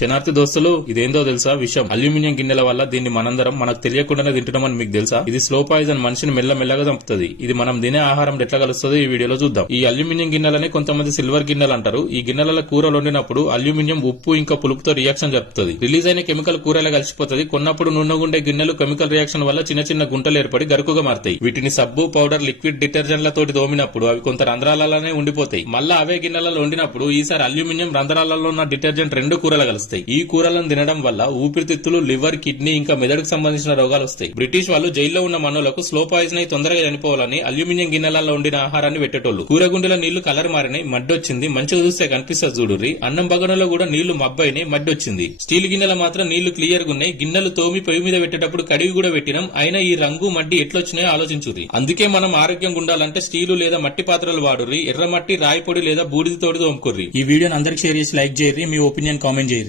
శనార్థి దోస్తులు, ఇదేందో తెలుసా విషయం? అల్యూమినియం గిన్నెల వల్ల దీన్ని మనందరం మనకు తెలియకుండానే తింటున్నామని మీకు తెలుసా? ఇది స్లో పాయిజన్, మనిషిని మెల్లమెల్లగా చంపుతుంది. ఇది మనం తినే ఆహారం ఎట్లా కలుస్తుందో ఈ వీడియోలో చూద్దాం. ఈ అల్యూమినియం గిన్నెలని కొంతమంది సిల్వర్ గిన్నెలు అంటారు. ఈ గిన్నెల కూరలు వండినప్పుడు అల్యూమినియం ఉప్పు ఇంకా పులుపుతో రియాక్షన్ జరుపుతుంది. రిలీజ్ అయిన కెమికల్ కూరలో కలిసిపోతుంది. కొన్నప్పుడు నున్నగుండే గిన్నెలు కెమికల్ రియాక్షన్ వల్ల చిన్న చిన్న గుంటలు ఏర్పడి గరుకుగా మారుతాయి. వీటిని సబ్బు, పౌడర్, లిక్విడ్ డిటర్జెంట్లతోటి దోమినప్పుడు అవి కొంత రంధ్రాలలోనే ఉండిపోతాయి. మళ్ళా అవే గిన్నెలలో వండినప్పుడు ఈసారి అల్యూమినియం రంధ్రాలలో ఉన్న డిటర్జెంట్ రెండు కూరలు కలుస్తాయి. ఈ కూరలను తినడం వల్ల ఊపిరితిత్తులు, లివర్, కిడ్నీ ఇంకా మెదడుకు సంబంధించిన రోగాలు వస్తాయి. బ్రిటిష్ వాళ్ళు జైల్లో ఉన్న మనులకు స్లో పాయిజన్ అయి తొందరగా చనిపోవాలని అల్యూమినియం గిన్నెలలో వండిన ఆహారాన్ని పెట్టేటోళ్లు. కూరగుండెల నీళ్లు కలర్ మారినాయి, మడ్డొచ్చింది. మంచిగా చూస్తే కనిపిస్తుంది చూడుర్రి. అన్నం బగనలో కూడా నీళ్లు మబ్బైనాయి, మడ్డొచ్చింది. స్టీల్ గిన్నెల మాత్రం నీళ్లు క్లియర్ గా ఉన్నాయి. గిన్నెలు తోమి పొయ్యి మీద పెట్టేటప్పుడు కడిగి కూడా పెట్టినాం. అయినా ఈ రంగు మడ్డి ఎట్లొచ్చినాయో ఆలోచించుర్రి. అందుకే మనం ఆరోగ్యంగా ఉండాలంటే స్టీలు లేదా మట్టి పాత్రలు వాడుర్రి. ఎర్రమట్టి, రాయి పొడి లేదా బూడిదతోటి తోముకుర్రి. ఈ వీడియోని అందరికి షేర్ చేసి లైక్ చేయర్రి. మీ ఒపీనియన్ కామెంట్ చేయర్రి.